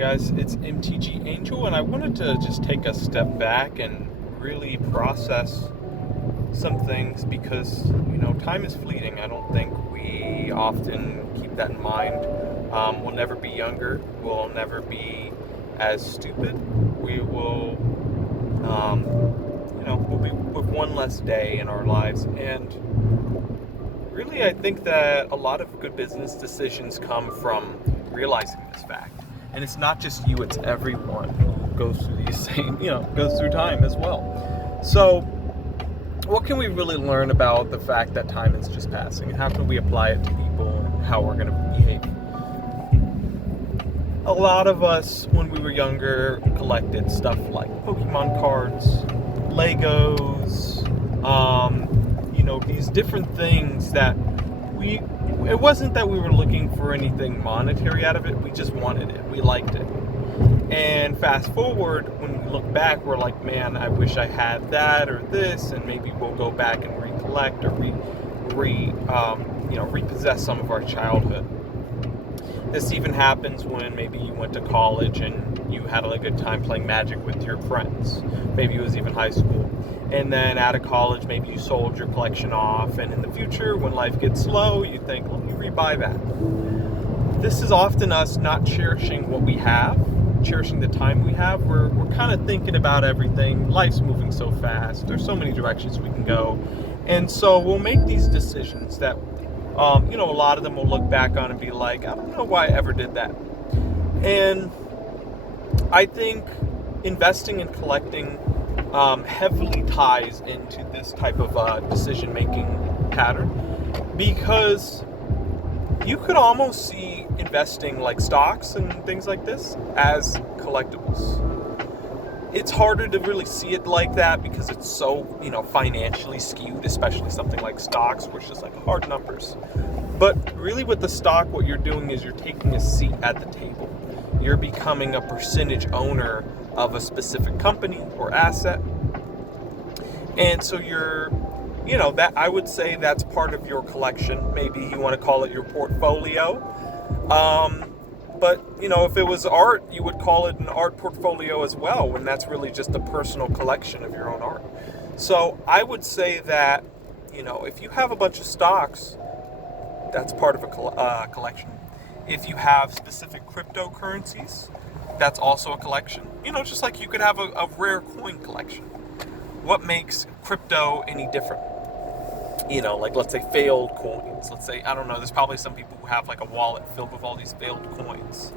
guys, it's MTG Angel, and I wanted to just take a step back and really process some things because, time is fleeting. I don't think we often keep that in mind. We'll never be younger. We'll never be as stupid. We will, we'll be with one less day in our lives. And really, I think that a lot of good business decisions come from realizing this fact. And it's not just you, it's everyone who goes through these same, goes through time as well. So, what can we really learn about the fact that time is just passing? And how can we apply it to people and how we're going to behave? A lot of us, when we were younger, collected stuff like Pokemon cards, Legos, these different things that it wasn't that we were looking for anything monetary out of it, we just wanted it, we liked it. And fast forward, when we look back, we're like, man, I wish I had that or this, and maybe we'll go back and recollect or repossess some of our childhood. This even happens when maybe you went to college and you had a good time playing Magic with your friends. Maybe it was even high school. And then out of college, maybe you sold your collection off, and in the future, when life gets slow, you think, let me rebuy that. This is often us not cherishing what we have, cherishing the time we have. We're kind of thinking about everything. Life's moving so fast. There's so many directions we can go. And so we'll make these decisions that, a lot of them will look back on and be like, I don't know why I ever did that. And I think investing and collecting heavily ties into this type of decision-making pattern, because you could almost see investing like stocks and things like this as collectibles. It's harder to really see it like that because it's so, financially skewed, especially something like stocks, where it's just like hard numbers. But really with the stock, what you're doing is you're taking a seat at the table. You're becoming a percentage owner of a specific company or asset. And so you're, that I would say that's part of your collection. Maybe you want to call it your portfolio. But, if it was art, you would call it an art portfolio as well, when that's really just a personal collection of your own art. So I would say that, if you have a bunch of stocks, that's part of a collection. If you have specific cryptocurrencies, that's also a collection. Just like you could have a rare coin collection. What makes crypto any different? Like let's say failed coins. Let's say, I don't know, there's probably some people who have like a wallet filled with all these failed coins.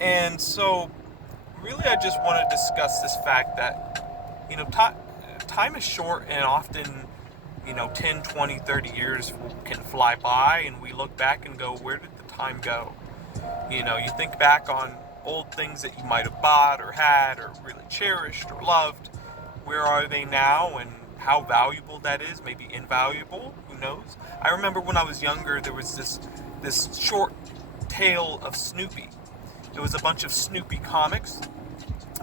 And so really I just want to discuss this fact that, time is short, and often, 10, 20, 30 years can fly by, and we look back and go, where did the time go? You think back on old things that you might have bought or had or really cherished or loved. Where are they now, and how valuable that is? Maybe invaluable, who knows? I remember when I was younger, there was this short tale of Snoopy. It was a bunch of Snoopy comics.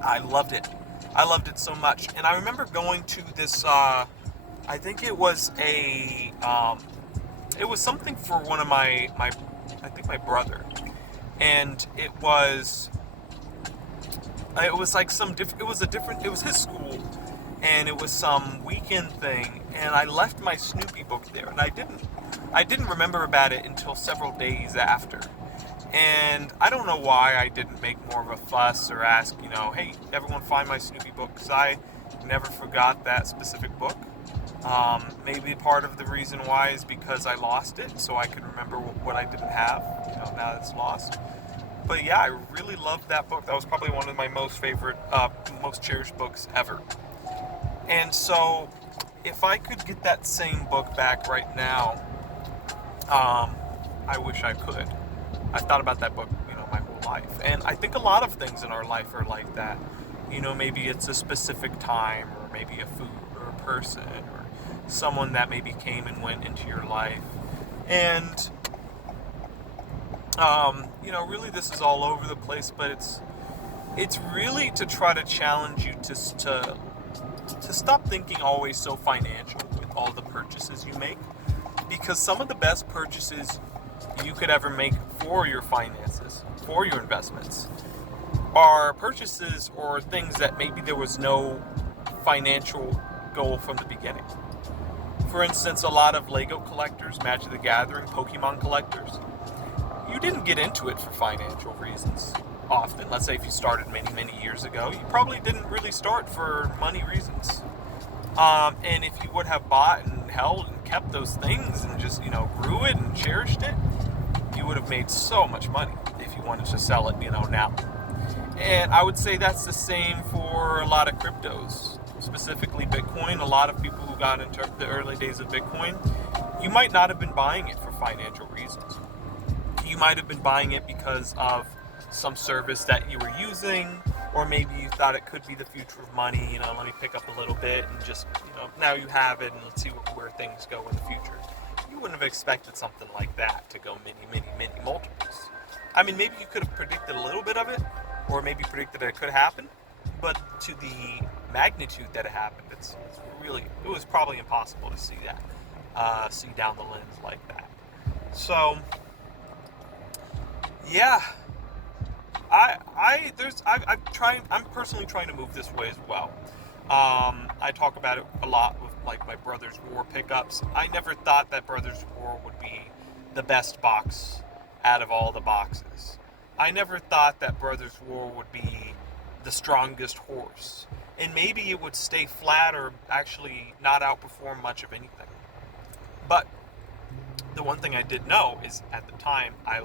I loved it. I loved it so much. And I remember going to this, I think it was it was something for one of my brother. And it was like it was his school, and it was some weekend thing, and I left my Snoopy book there, and I didn't remember about it until several days after. And I don't know why I didn't make more of a fuss or ask, hey, everyone find my Snoopy book, because I never forgot that specific book. Maybe part of the reason why is because I lost it, so I could remember what I didn't have, now that it's lost. But yeah, I really loved that book. That was probably one of my most favorite, most cherished books ever. And so, if I could get that same book back right now, I wish I could. I thought about that book, my whole life. And I think a lot of things in our life are like that. Maybe it's a specific time, or maybe a food, or a person, or someone that maybe came and went into your life. And really this is all over the place, but it's really to try to challenge you to stop thinking always so financial with all the purchases you make, because some of the best purchases you could ever make for your finances, for your investments, are purchases or things that maybe there was no financial goal from the beginning. For instance, a lot of Lego collectors, Magic the Gathering, Pokemon collectors, you didn't get into it for financial reasons. Often, let's say if you started many, many years ago, you probably didn't really start for money reasons. And if you would have bought and held and kept those things and just, grew it and cherished it, you would have made so much money if you wanted to sell it, now. And I would say that's the same for a lot of cryptos, specifically Bitcoin. A lot of people who got into the early days of Bitcoin, you might not have been buying it for financial reasons. You might have been buying it because of some service that you were using, or maybe you thought it could be the future of money. Let me pick up a little bit and just, now you have it and let's see where things go in the future. You wouldn't have expected something like that to go many multiples. I mean, maybe you could have predicted a little bit of it, or maybe predicted that it could happen, but to the magnitude that it happened, it was probably impossible to see that, see down the lens like that. So, yeah, I'm personally trying to move this way as well. I talk about it a lot with my Brothers War pickups. I never thought that Brothers War would be the best box out of all the boxes. I never thought that Brothers War would be the strongest horse. And maybe it would stay flat or actually not outperform much of anything. But the one thing I did know is at the time, I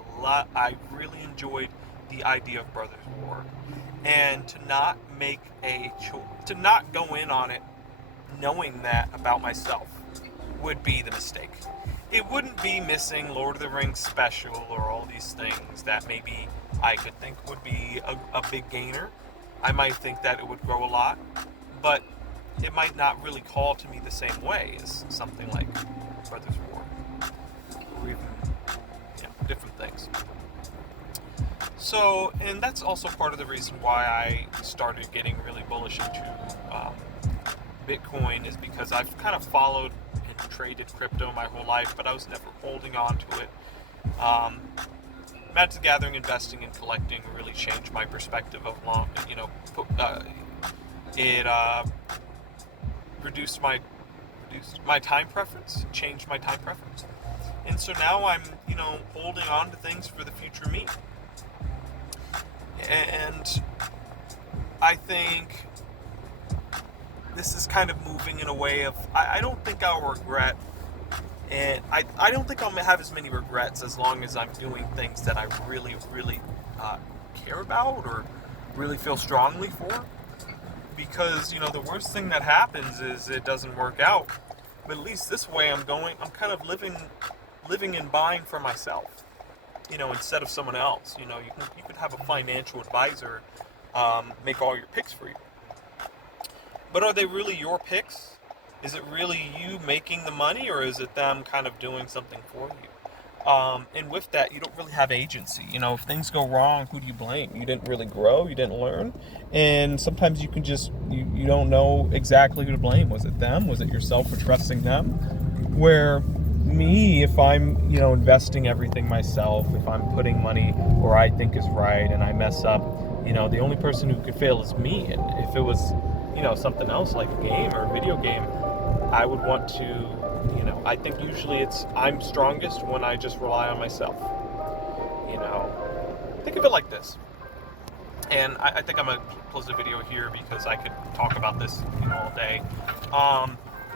really enjoyed the idea of Brothers War. And to not make to not go in on it knowing that about myself would be the mistake. It wouldn't be missing Lord of the Rings special or all these things that maybe I could think would be a big gainer. I might think that it would grow a lot, but it might not really call to me the same way as something like Brothers War or even different things. So, and that's also part of the reason why I started getting really bullish into Bitcoin, is because I've kind of followed and traded crypto my whole life, but I was never holding on to it. Magic the Gathering, investing and collecting really changed my perspective of it reduced my time preference, changed my time preference. And so now I'm, holding on to things for the future me. And I think this is kind of moving in a way of, I don't think I'll regret, and I don't think I'll have as many regrets as long as I'm doing things that I really, really care about or really feel strongly for. Because, the worst thing that happens is it doesn't work out. But at least this way I'm kind of living and buying for myself, instead of someone else. You could have a financial advisor make all your picks for you. But are they really your picks? Is it really you making the money, or is it them kind of doing something for you? And with that, you don't really have agency. If things go wrong, who do you blame? You didn't really grow, you didn't learn. And sometimes you can just, you don't know exactly who to blame. Was it them? Was it yourself for trusting them? Where me, if I'm, investing everything myself, if I'm putting money where I think is right and I mess up, the only person who could fail is me. And if it was, something else like a game or a video game, I would want to, I think usually I'm strongest when I just rely on myself. Think of it like this. And I think I'm going to close the video here because I could talk about this, all day.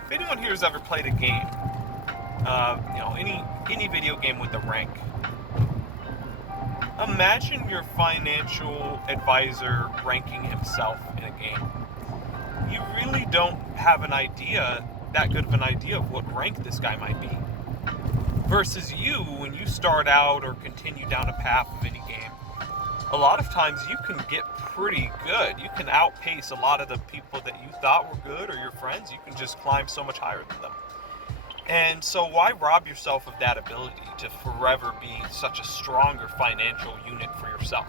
If anyone here has ever played a game, any video game with a rank, imagine your financial advisor ranking himself in a game. You really don't have that good of an idea of what rank this guy might be. Versus you, when you start out or continue down a path of any game, a lot of times you can get pretty good. You can outpace a lot of the people that you thought were good or your friends. You can just climb so much higher than them. And so why rob yourself of that ability to forever be such a stronger financial unit for yourself?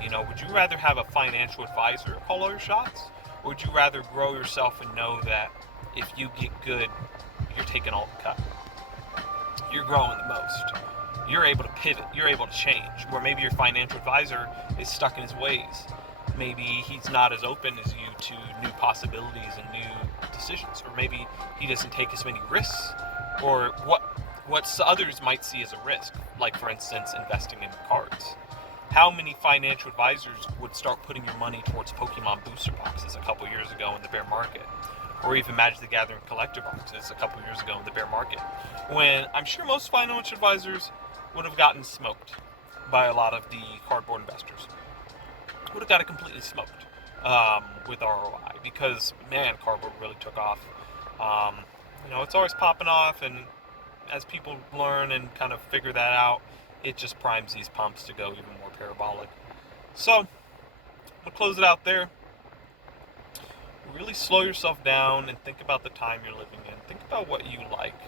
Would you rather have a financial advisor call all your shots? Or would you rather grow yourself and know that if you get good, you're taking all the cut? You're growing the most. you're able to pivot, you're able to change. Where maybe your financial advisor is stuck in his ways. Maybe he's not as open as you to new possibilities and new decisions, or maybe he doesn't take as many risks, or what others might see as a risk, like for instance investing in cards. How many financial advisors would start putting your money towards Pokemon booster boxes a couple years ago in the bear market, or even Magic the Gathering collector boxes a couple years ago in the bear market, when I'm sure most financial advisors would have gotten smoked by a lot of the cardboard investors. Would have got it completely smoked with ROI, because man, cardboard really took off. It's always popping off, and as people learn and kind of figure that out, it just primes these pumps to go even more parabolic. So I'm gonna close it out there. Really slow yourself down and think about the time you're living in. Think about what you like.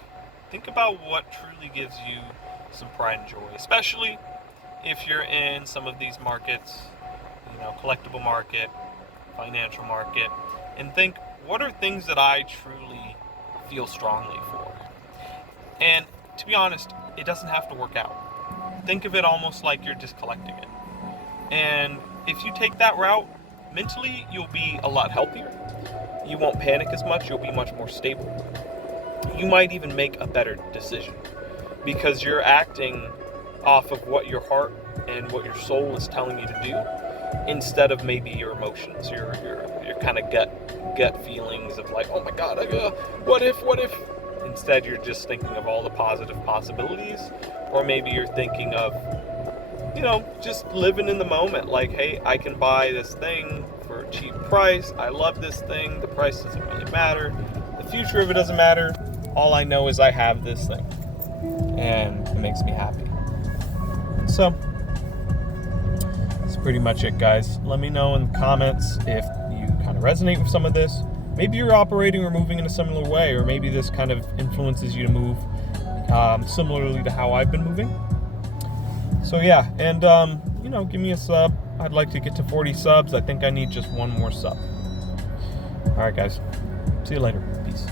Think about what truly gives you some pride and joy, especially if you're in some of these markets, collectible market, financial market, and think, what are things that I truly feel strongly for? And to be honest, it doesn't have to work out. Think of it almost like you're just collecting it. And if you take that route, mentally you'll be a lot healthier. You won't panic as much, you'll be much more stable. You might even make a better decision, because you're acting off of what your heart and what your soul is telling you to do, instead of maybe your emotions, your kind of gut feelings of like, oh my god, what if? Instead, you're just thinking of all the positive possibilities, or maybe you're thinking of, just living in the moment. Like, hey, I can buy this thing for a cheap price. I love this thing. The price doesn't really matter. The future of it doesn't matter. All I know is I have this thing, and it makes me happy. So that's pretty much it, guys. Let me know in the comments if you kind of resonate with some of this. Maybe you're operating or moving in a similar way, or maybe this kind of influences you to move similarly to how I've been moving. So yeah, and give me a sub. I'd like to get to 40 subs. I think I need just one more sub. All right, guys. See you later. Peace.